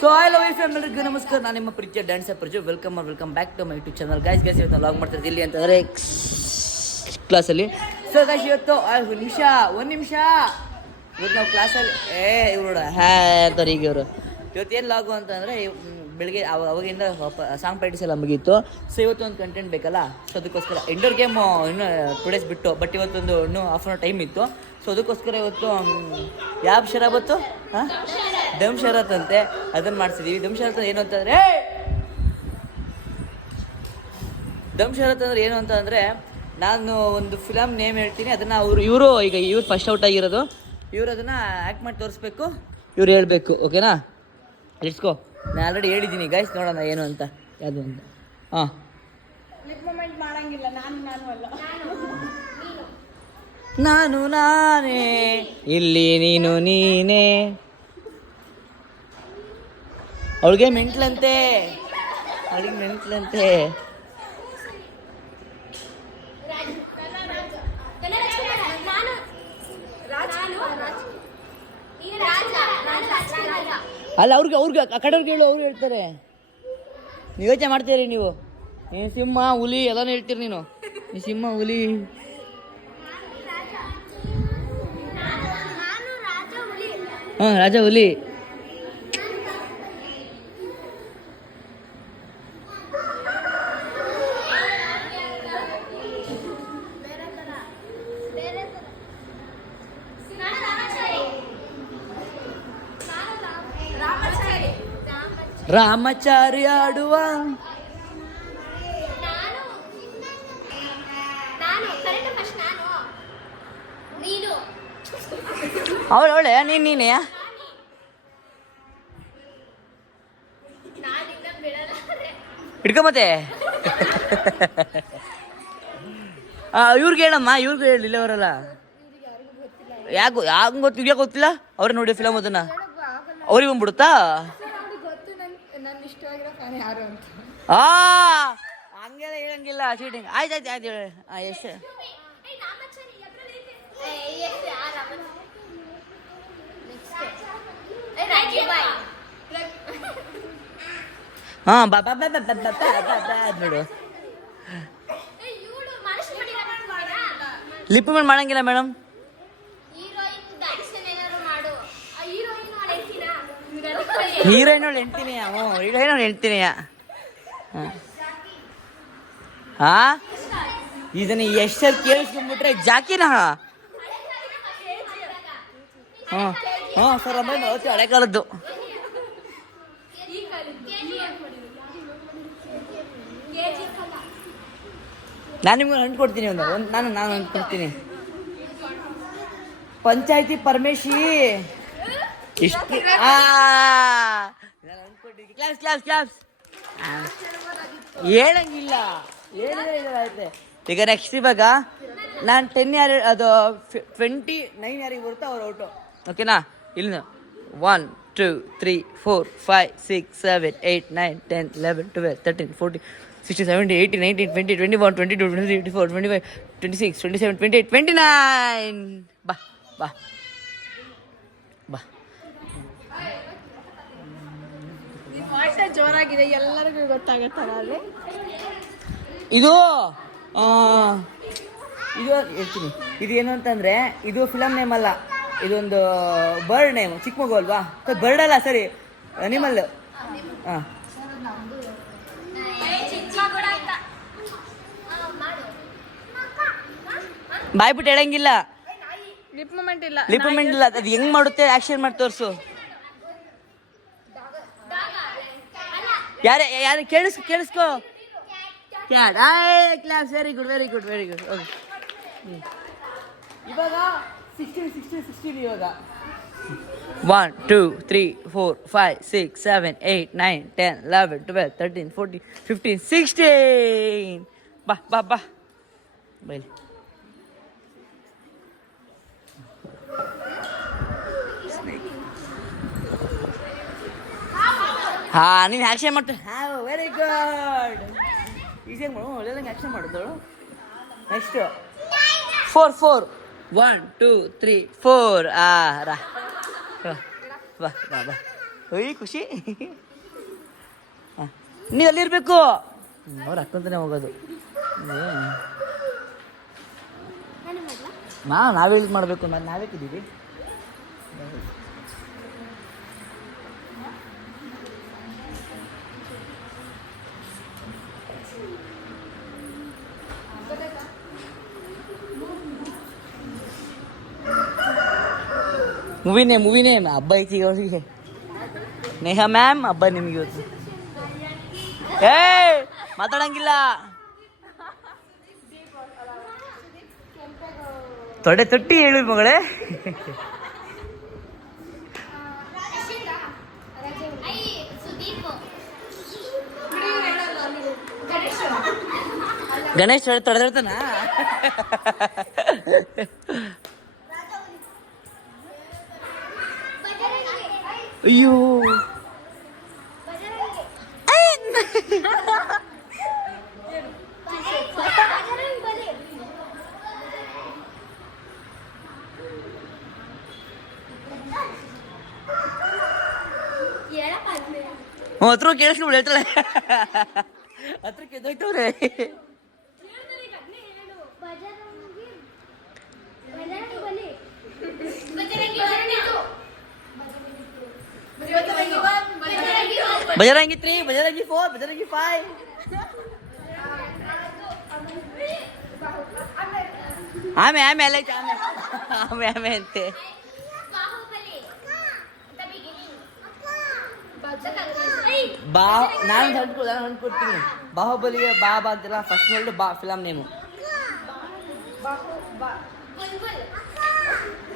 So I love you ಫ್ಯಾಮಿಲಿಗೆ ನಮಸ್ಕಾರ. ನಾನು ನಿಮ್ಮ ಪ್ರೀತಿಯ dancer Praju. Welcome back to my YouTube channel. Guys ಇವತ್ತು ಲಾಗ್ ಮಾಡ್ತಿರ್ತೀವಿ ಇಲ್ಲಿ ಅಂತಂದರೆ ಕ್ಲಾಸಲ್ಲಿ. ಸೊ ಗೈಸ್ ಇವತ್ತು ಒಂದು ನಿಮಿಷ ಇವತ್ತು ನಾವು ಕ್ಲಾಸಲ್ಲಿ ಇವ್ರು ಅಂತಾರೆ ಈಗ ಇವರು. ಇವತ್ತು ಏನು ಲಾಗು ಅಂತಂದರೆ ಬೆಳಿಗ್ಗೆ ಅವಾಗಿಂದ ಸಾಂಗ್ ಪ್ರಾಕ್ಟೀಸ್ ಎಲ್ಲ ಮುಗೀತು. ಸೊ ಇವತ್ತು ಒಂದು ಕಂಟೆಂಟ್ ಬೇಕಲ್ಲ, ಸೊ ಅದಕ್ಕೋಸ್ಕರ ಇಂಡೋರ್ ಗೇಮು ಇನ್ನೂ 2 days ಬಿಟ್ಟು, ಬಟ್ ಇವತ್ತೊಂದು ಇನ್ನೂ ಹಾಫ್ ಆನ್ ಅವರ್ ಟೈಮ್ ಇತ್ತು. ಸೊ ಅದಕ್ಕೋಸ್ಕರ ಇವತ್ತು ಯಾವ ಶರಬತ್ತು ದಮ್ ಶರತ್ ಅಂತೆ, ಅದನ್ನು ಮಾಡಿಸಿದ್ದೀವಿ. ದಮ್ ಶರತ್ ಏನು ಅಂತಂದರೆ ಏನು ಅಂತಂದರೆ ನಾನು ಒಂದು ಫಿಲಮ್ ನೇಮ್ ಹೇಳ್ತೀನಿ, ಅದನ್ನು ಇವರು ಫಸ್ಟ್ ಔಟ್ ಆಗಿರೋದು, ಇವರು ಅದನ್ನು ಆ್ಯಕ್ಟ್ ಮಾಡಿ ತೋರಿಸ್ಬೇಕು, ಇವ್ರು ಹೇಳಬೇಕು. ಓಕೆನಾ? Let's go. ನಾನು ಆಲ್ರೆಡಿ ಹೇಳಿದ್ದೀನಿ ಗೈಸ್, ನೋಡೋಣ ಏನು ಅಂತ ಯಾವುದು ಅಂತ. ಹಾಂ, ನಾನು ನಾನೇ ಇಲ್ಲಿ ನೀನು ನೀನೇ. ಅವಳಿಗೆ ಮೆಂಟ್ಲಂತೆ. ಅಲ್ಲ ಅವ್ರಿಗೆ ಆ ಕಡೆಯವ್ರಿಗೆ ಹೇಳು, ಅವ್ರು ಹೇಳ್ತಾರೆ. ನೀವು ಯೋಚನೆ ಮಾಡ್ತೀರಿ, ನೀವು ಸಿಂಹ ಹುಲಿ ಎಲ್ಲಾನು ಹೇಳ್ತೀರಿ. ನೀನು ಸಿಂಹ ಹುಲಿ ಹಾಂ, ರಾಜ ಹುಲಿ. ರಾಮಚಾರಿ ಆಡುವ ಅವಳೆ ನೀನೇ ಹಿಡ್ಕೊ ಮತ್ತೆ. ಇವ್ರಿಗೆ ಹೇಳಮ್ಮ, ಇವ್ರಿಗೆ ಹೇಳಿಲ್ಲ ಅವರಲ್ಲ. ಯಾಕೆ ಗೊತ್ತಿಲ್ಲ ಅವ್ರ ನೋಡಿ ಫಿಲಮ್ ಅದನ್ನ ಅವ್ರಿಗೆ ಬಂದ್ಬಿಡುತ್ತಾ? ಹಂಗೆಲ್ಲ ಹೇಳಂಗಿಲ್ಲ, ಶೂಟಿಂಗ್ ಆಯ್ತು ಹೇಳಿ. ಎಷ್ಟು ಹಾಂ ನೋಡು. ಲಿಪ್ ಮೇಲೆ ಮಾಡಂಗಿಲ್ಲ ಮೇಡಮ್. ಹೀರೋಯಿನ್ ಅವಳು ಹೆಂಡ್ತಿನಿಯ? ಹೀರೋಯಿನ್ ಅವಳು ಹೆಂಡ್ತಿನಿಯ? ಹಾಂ, ಇದನ್ನು ಎಷ್ಟು ಕೇಳಿಸ್ಕೊಂಡ್ಬಿಟ್ರೆ ಜಾಕಿನ. ಹಾಂ ಸರ್, ಹಳೆ ಕಾಲದ್ದು. ನಾನು ನಿಮ್ಗೆ ಹಂಟು ಕೊಡ್ತೀನಿ, ನಾನು ಹಂಟು ಕೊಡ್ತೀನಿ. ಪಂಚಾಯತಿ ಪರಮೇಶಿ ಇಷ್ಟು ಕ್ಲಾಸ್ ಹೇಳಂಗಿಲ್ಲ, ಹೇಳಿದ್ರೆ ಈಗ ನೆಕ್ಸ್ಟ್ ಇವಾಗ ನಾನು 10 ಯಾರು ಅದು 29 ಯಾರಿಗೆ ಬರುತ್ತೋ ಅವ್ರು ಔಟು. ಓಕೆನಾ? ಇಲ್ಲಿ 1 2 3 4 5 6 7 8 9 10 11 12 13 14 16 17 18 19 20 21 22 23 24 25 26 27 28 29. ಬಾ ಜೋರಾಗಿದೆ, ಎಲ್ಲರಿಗೂ ಗೊತ್ತಾಗತ್ತಲ್ಲ. ಇದು ಹೇಳ್ತೀನಿ. ಇದು ಏನು ಅಂತಂದರೆ ಇದು ಫಿಲಮ್ ನೇಮ್ ಅಲ್ಲ, ಇದೊಂದು ಬರ್ಡ್ ನೇಮ್. ಚಿಕ್ಕ ಮಗು ಅಲ್ವಾ? ಬರ್ಡ್ ಅಲ್ಲ, ಸರಿ, ಅನಿಮಲ್. ಹಾಂ, ಬಾಯ್ಬಿಟ್ಟು ಹೇಳಂಗಿಲ್ಲ, ಲಿಪ್ ಮೂಮೆಂಟ್ ಇಲ್ಲ. ಅದು ಹೆಂಗ್ ಮಾಡುತ್ತೆ ಆಕ್ಷನ್ ಮಾಡಿ ತೋರಿಸು. ಯಾರು ಕೇಳಿಸ್ಕೋ. ಕ್ಲಾಸ್. Very good. ಓಕೆ, ಇವಾಗ 16 ಇವಾಗ 1 2 3 4 5 6 7 8 9 10 11 12 13 14 15 16. ಬಾ ಬೈಲಿ. ಹಾಂ, ನೀನು ಆ್ಯಕ್ಷನ್ ಮಾಡ್ತೀನಿ. Very good. ಈಸಿಯಾಗಿ ಮಾಡು, ಒಳ್ಳೆದಂಗೆ ಆ್ಯಕ್ಷನ್ ಮಾಡಿದಳು. ನೆಕ್ಸ್ಟು 4 1 2 3 4. ರಾ ಬಾ. ಒಯ್ ಖುಷಿ. ನೀವು ಅಲ್ಲಿರ್ಬೇಕು. ಅವ್ರು ಅಕ್ಕಂತಾನೆ ಹೋಗೋದು. ನಾವೇ ಇಲ್ಲಿ ಮಾಡಬೇಕು, ನಾವೇಕಿದ್ದೀವಿ. ಮೂವಿನೇ ಹಬ್ಬ ಐತಿ ಅವ್ರಿಗೆ. ನೇಹಾ ಮ್ಯಾಮ್ ಹಬ್ಬ ನಿಮಗೆ ಇವತ್ತು. ಮಾತಾಡಂಗಿಲ್ಲ. ತೊಡೆ ತೊಟ್ಟಿ ಹೇಳು ಮಗಳೇ. ಗಣೇಶ್ ತೊಡೆದಿರ್ತಾನ. ಅಯ್ಯೋ ಹತ್ರ ಕೇಳಿಸ್ಕೊಂಡು ಹೇಳ್ತಾಳೆ. ಹತ್ರಕ್ಕೆ ಎದ್ದೋಯ್ತವ್ರೆ. ಬಜರಂಗಿ 3, ಬಜರಂಗಿ 4, ಬಜರಂಗಿ 5. ಆಮೆ ಅಂತೆ. ನಾನು ಹೊಂದ್ಕೊಡ್ತೀನಿ. ಬಾಹುಬಲಿಗೆ ಬಾ ಅಂತಿಲ್ಲ. First world film name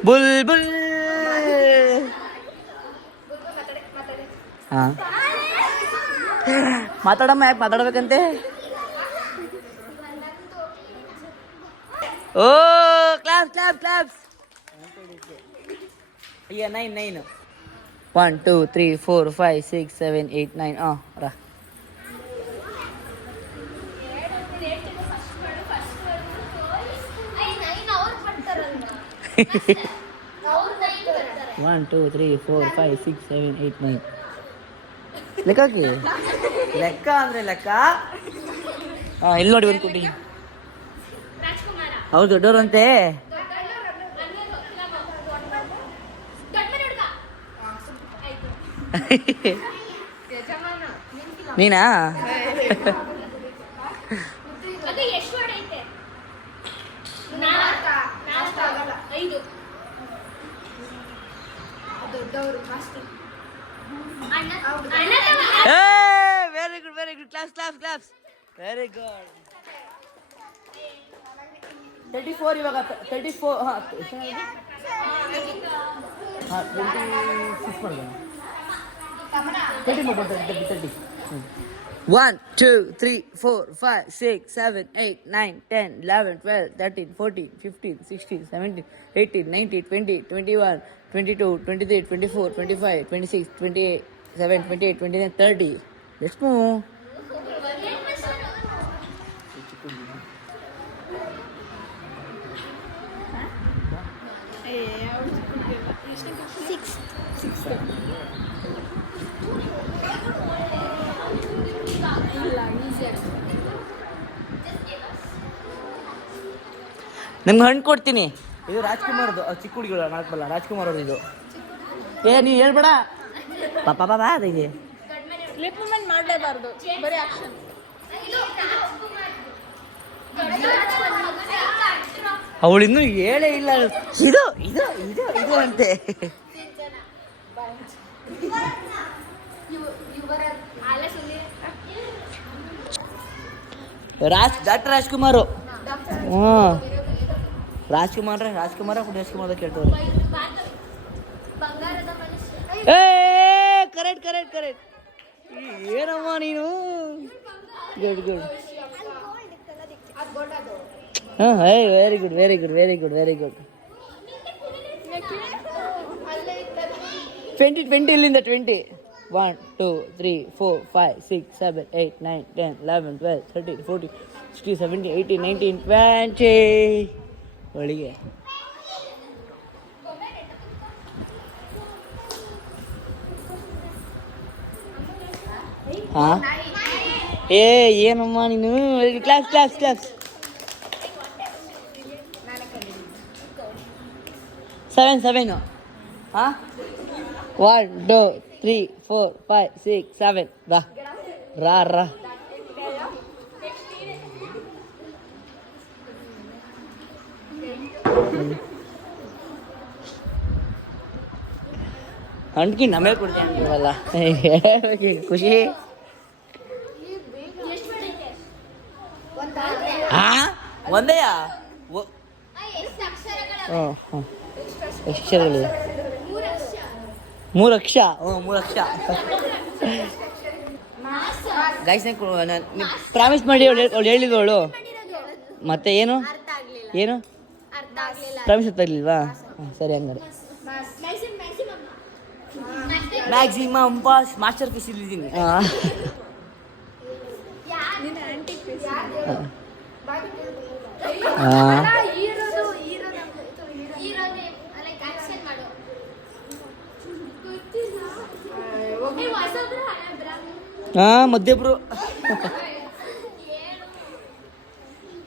Bulbul. ಹಾ ಮಾತಾಡಮ್ಮ, ಯಾಕೆ ಮಾತಾಡ್ಬೇಕಂತೆ? ಓ ಕ್ಲಾಪ್ಸ್. ಅಯ್ಯ 9. 1 2 3 4 5 6 7 8 9. ರಾ One, 2, 3, 4, 5, 6, 7, 8, 9. ಲೆಕ್ಕಕ್ಕೆ ಲೆಕ್ಕ ಅಂದ್ರೆ ಲೆಕ್ಕ. ಇಲ್ಲಿ ನೋಡಿ ಒಂದು ಕುಟಿ. ಅವ್ರು ದೊಡ್ಡವ್ರಂತೆ. ನೀನಾ? Very good claps. Very good. 34 ಇವಾಗ 34. 1 2 3 4 5 6 7 8 9 10 11 12 13 14 15 16 17 18 19 20 21 22 23 24 25 26 28 7 28 29 30. Let's move. ನಿಮ್ಗೆ ಹಣ್ಣು ಕೊಡ್ತೀನಿ. ಇದು ರಾಜ್ಕುಮಾರ್ದು ಚಿಕ್ಕ ಹುಡುಗಿಗಳು ನಾಲ್ಕಲ್ಲ. ರಾಜ್ಕುಮಾರ್ ಅವ್ರದ್ದು ಇದು. ನೀ ಹೇಳ್ಬೇಡ ಪಾಪ ಅದಕ್ಕೆ ಲಿಪ್ ಮೂವ್ಮೆಂಟ್ ಮಾಡಲೇಬಾರ್ದು, ಬರೀ ಆಕ್ಷನ್. ಅವಳು ಇನ್ನೂ ಹೇಳೇ ಇಲ್ಲ. ಇದು ಇದು ಇದು ಇದು ಅಂತೆ. ಡಾಕ್ಟರ್ ರಾಜ್ಕುಮಾರ್. ರಾಜ್ಕುಮಾರ್ ಕೇಳ್ತವ್ರೆ. ಕರೆಕ್ಟ್. ಏನಮ್ಮ ನೀನು? ಗುಡ್. Very good. 20 ಇಲ್ಲಿಂದ 20. 1 2 3 4 5 6 7 8 9 10 11 12 13 14 16 17 18 19 20. ಒಳಗೆ ಹಾಂ ಏ ಏನಮ್ಮ ನೀನು ಕ್ಲಾಸ್ ಕ್ಲಾಸ್ ಕ್ಲಾಸ್ 7 ಹಾಂ 1 2 3 4 5 6 7 ರಾ ಅಂಟ್ಕಿ ನಮಗೆ ಕೊಡ್ತೀನಿ ಅಂತೀವಲ್ಲ ಖುಷಿ ಹಾಂ ಒಂದೇಯಾ ಹಾಂ ಅಕ್ಷರಗಳಿವೆ 3 ಅಕ್ಷರ 3 ಅಕ್ಷರ ಗೈಸ್ ಪ್ರಾಮಿಸ್ ಮಾಡಿ ಅವಳು ಹೇಳಿದವಳು ಮತ್ತೆ ಏನು ಪ್ರಾಮಿಸ್ ಗೊತ್ತಾಗ್ಲಿಲ್ವಾ ಸರಿ ಹಂಗಾರೆ ಮ್ಯಾಕ್ಸಿಮಮ್ ಪಾಸ್ ಮಾಸ್ಟರ್ ಪೀಸ್ ಇಲ್ಲಿದ್ದೀನಿ ಮಧ್ಯಬ್ರು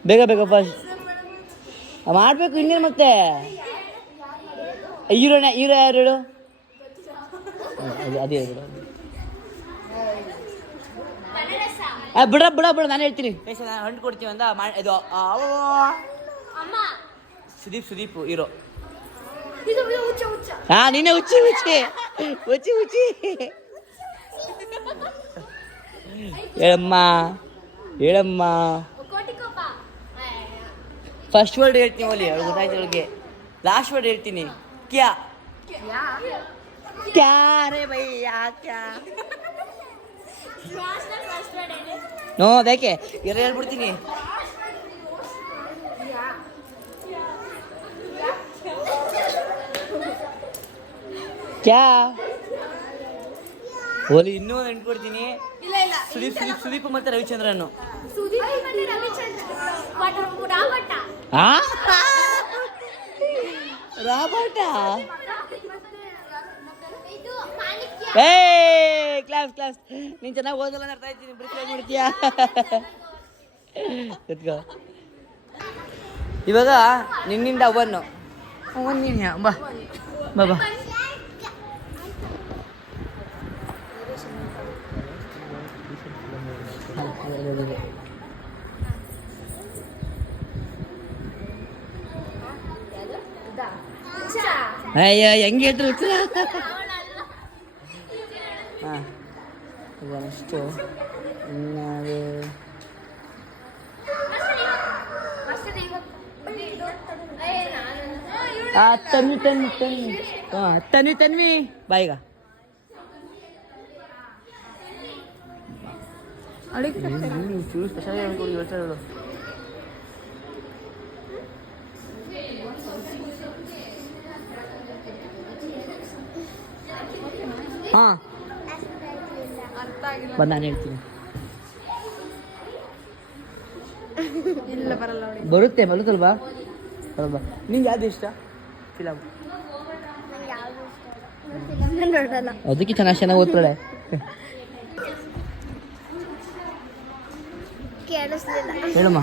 ಬೇಗ ಫಾಸ್ಟ್ ಮಾಡಬೇಕು ಇನ್ನೇನು ಮತ್ತೆ ಹೀರೋ ಯಾರು ಹೇಳು ಅದೇ ಬಿಡ ನಾನು ಹೇಳ್ತೀನಿ ನಾನು ಹಣ್ಣು ಕೊಡ್ತೀವಿ ಅಂತ ಇದು ಸುದೀಪ್ ಹೀರೋ ನೀನೇ ಹುಚ್ಚಿ ಹೇಳಮ್ಮ ಫಸ್ಟ್ ವರ್ಡ್ ಹೇಳ್ತೀನಿ ಒಲಿ ಅವ್ಳು ಗೊತ್ತಾಯ್ತು ಅವಳಿಗೆ ಲಾಸ್ಟ್ ವರ್ಡ್ ಹೇಳ್ತೀನಿ ಕ್ಯಾ ರೇ ಭಯ್ಯಾ ಕ್ಯಾ ನೋ ಬೇಕೆ ಹೇಳ್ಬಿಡ್ತೀನಿ ಕ್ಯಾ ಓಲಿ ಇನ್ನೂ ಒಂದು ಕೊಡ್ತೀನಿ ಸುದೀಪ್ ಮತ್ತೆ ರವಿಚಂದ್ರನ್ ರಾಬರ್ಟ ಕ್ಲಾಸ್ ನೀನ್ ಚೆನ್ನಾಗಿ ಓದಲ್ಲ ಅರ್ಥ ಆಯ್ತೀನಿ ಬ್ರೇಕ್ ಮಾಡ್ತೀಯಾ ಇವಾಗ ನಿನ್ನಿಂದ ಒನ್ನು ನೀನು ಬಾ ಅಯ್ಯ ಹೆಂಗೆ ಹೇಳ್ತಾರೆ ಹಾಂ ಅಷ್ಟು ತನ್ವಿ ಬಾಯಿಗ ಸ್ಪೆಷಲ್ ಹೇಳ್ತಾಳು ಹಾಂ ಬಂದು ನಾನು ಹೇಳ್ತೀನಿ ಬರುತ್ತಲ್ವಾ ಬರಲ್ವಾ ನಿಂಗೆ ಯಾವ್ದು ಇಷ್ಟ ಫಿಲಮ್ ಅದಕ್ಕೆ ಚೆನ್ನಾಗಿ ಓದ್ತಾಳೆ ಹೇಳಮ್ಮ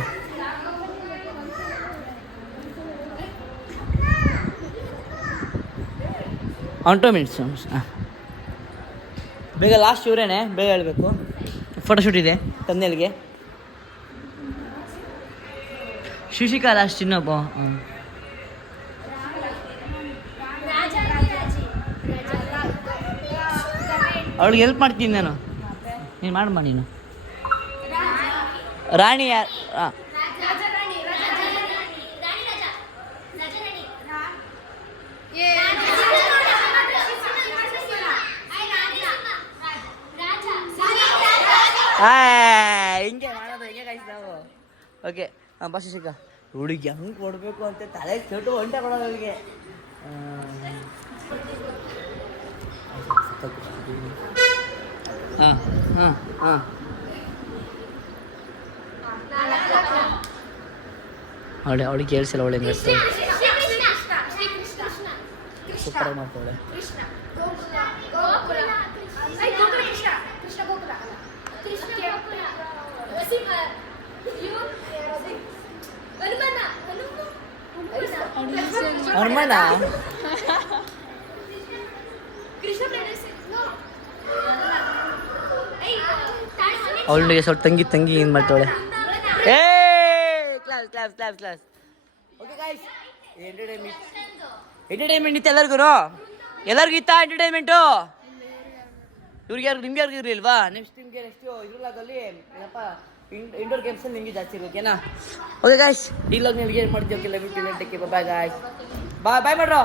ಆನ್ 2 ಮಿನಿಟ್ಸ್ ಹಾಂ ಬೇಗ ಲಾಸ್ಟ್ ಇವರೇನೆ ಬೇಗ ಹೇಳಬೇಕು ಫೋಟೋಶೂಟ್ ಇದೆ ತಮ್ಮನೇಲಿಗೆ ಶಿಶಿಕಾ ಲಾಸ್ಟ್ ಇನ್ನೊಬ್ಬ ಅವಳಿಗೆ ಹೆಲ್ಪ್ ಮಾಡ್ತೀನಿ ನಾನು ನೀನು ಮಾಡಮ್ಮ ನೀನು ರಾಣಿ ಯಾರು ಹಾಂ ಹಿಂಗೆ ಮಾಡೋದು ಹಿಂಗೆ ಕಾಯ್ತು ನಾವು ಓಕೆ ಬಸ್ ಶಿಕ ಹುಡುಗಿ ಹೆಂಗೆ ಕೊಡಬೇಕು ಅಂತ ತಲೆ ಕೆಟ್ಟು ಹೊಂಟೆ ಕೊಡೋದು ಅವರಿಗೆ ಹಾಂ ಅವಳಿಗೆ ಕೇಳಿಸಿಲ್ಲ ಅವಳು ಹೆಂಗೆ ಸೂಪರಾಗಿ ಮಾಡ್ತಾಳೆ ನೋಡೋಣ ಅವಳಿಗೆ ಸ್ವಲ್ಪ ತಂಗಿ ಏನು ಮಾಡ್ತಾಳೆ ಏ class class class class okay guys entertainment ಇತ್ತು ಎಲ್ಲರಿಗೂ ಇತ್ತಾ ಎಂಟರ್ಟೈನ್ಮೆಂಟು ನಿಮ್ಗೆ ಯಾರಿಗೂ ಇರಲಿಲ್ವಾ ನೆಕ್ಸ್ಟ್ ಇದ್ರಲ್ಲಾಗಲ್ಲಿ ಏನಪ್ಪ ಇಂಡೋರ್ ಗೇಮ್ಸಲ್ಲಿ ನಿಮಗೆ ಜಾಸ್ತಿ ಇರ್ಬೇಕು ಓಕೆನಾ ಓಕೆ ಗಾಯ್ಸ್ ಇಲ್ಲಾಗ ನೀವು ಏನು ಮಾಡ್ತೀವಿ okay love you take bye guys bye ಮಾಡ್ರೋ